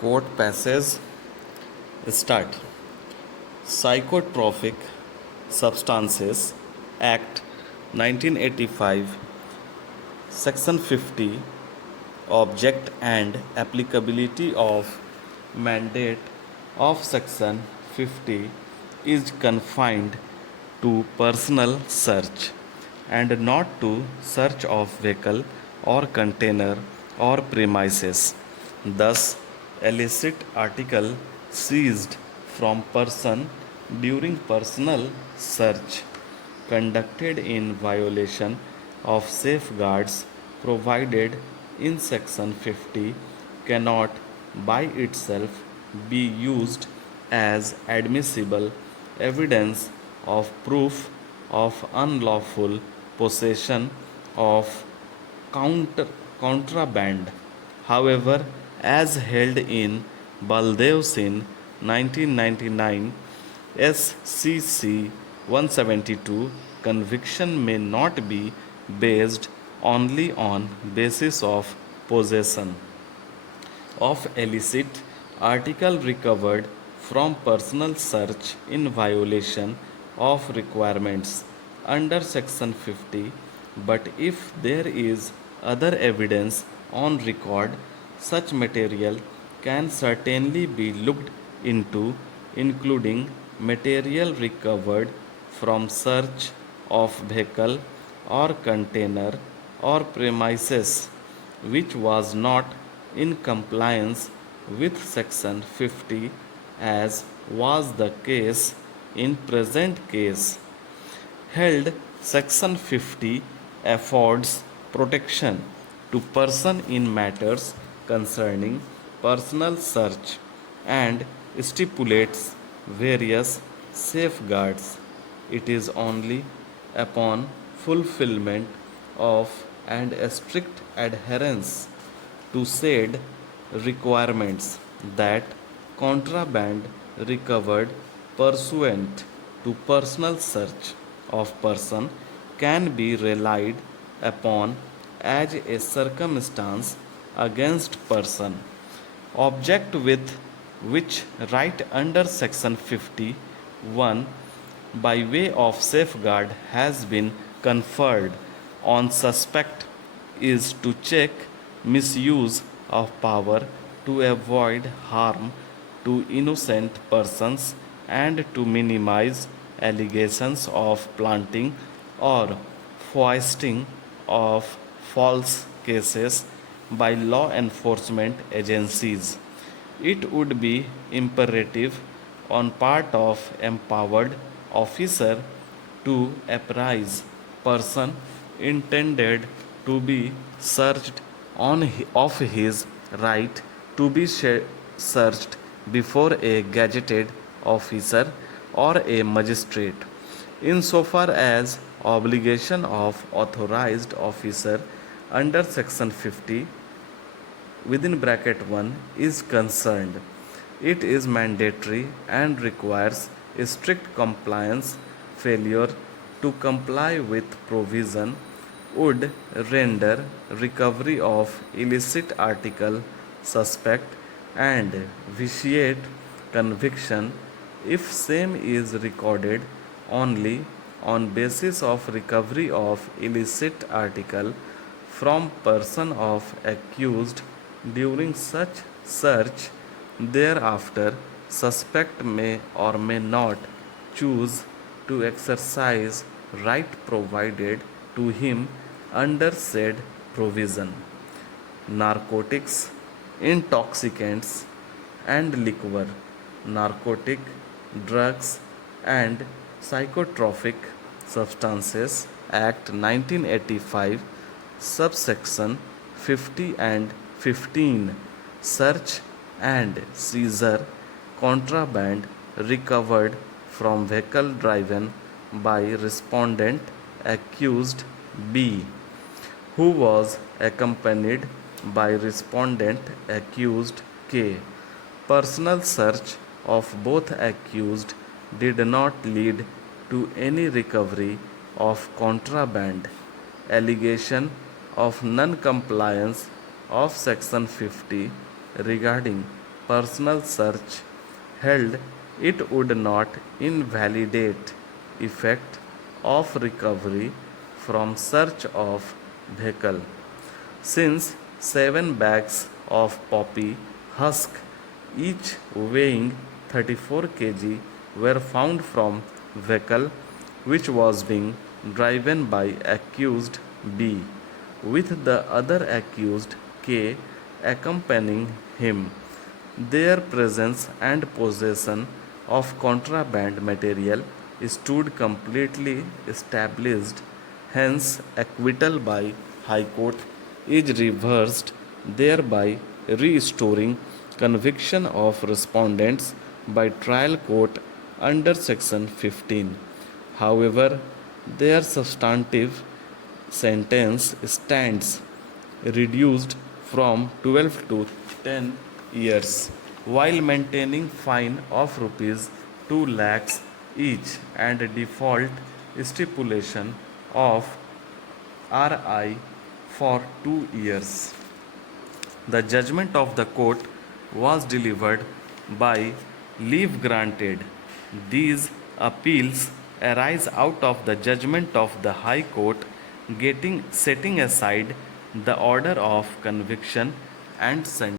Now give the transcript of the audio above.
Court passage start. Psychotropic Substances Act 1985, Section 50, Object and applicability of mandate of Section 50 is confined to personal search and not to search of vehicle or container or premises. Thus, illicit article seized from person during personal search conducted in violation of safeguards provided in section 50 cannot by itself be used as admissible evidence of proof of unlawful possession of contraband. However, as held in Baldev Sin 1999 SCC 172, conviction may not be based only on basis of possession of illicit article recovered from personal search in violation of requirements under section 50, but if there is other evidence on record, such material can certainly be looked into, including material recovered from search of vehicle or container or premises which was not in compliance with section 50 as was the case in present case. Held section 50 affords protection to person in matters concerning personal search and stipulates various safeguards. It is only upon fulfillment of and a strict adherence to said requirements that contraband recovered pursuant to personal search of person can be relied upon as a circumstance against person. Object with which right under section 51 by way of safeguard has been conferred on suspect is to check misuse of power to avoid harm to innocent persons and to minimize allegations of planting or foisting of false cases by law enforcement agencies. It would be imperative on part of empowered officer to apprise person intended to be searched of his right to be searched before a gazetted officer or a magistrate, insofar as obligation of authorized officer under section 50 within bracket 1 is concerned. It is mandatory and requires strict compliance. Failure to comply with provision would render recovery of illicit article suspect and vitiate conviction if same is recorded only on basis of recovery of illicit article from person of accused during such search. Thereafter suspect may or may not choose to exercise right provided to him under said provision. Narcotics, intoxicants and liquor, narcotic, drugs and psychotropic substances Act 1985 subsection 50 and 15, search and seizure contraband recovered from vehicle driven by respondent accused B, who was accompanied by respondent accused K. Personal search of both accused did not lead to any recovery of contraband. Allegation of non-compliance of section 50 regarding personal search held it would not invalidate effect of recovery from search of vehicle. Since 7 bags of poppy husk, each weighing 34 kg, were found from vehicle which was being driven by accused B, with the other accused K accompanying him. Their presence and possession of contraband material stood completely established, hence, acquittal by High Court is reversed, thereby restoring conviction of respondents by trial court under section 15. However, their substantive sentence stands reduced from 12 to 10 years while maintaining fine of rupees 2 lakhs each and a default stipulation of RI for 2 years. The judgment of the court was delivered by leave granted. These appeals arise out of the judgment of the High Court setting aside the order of conviction and sentence.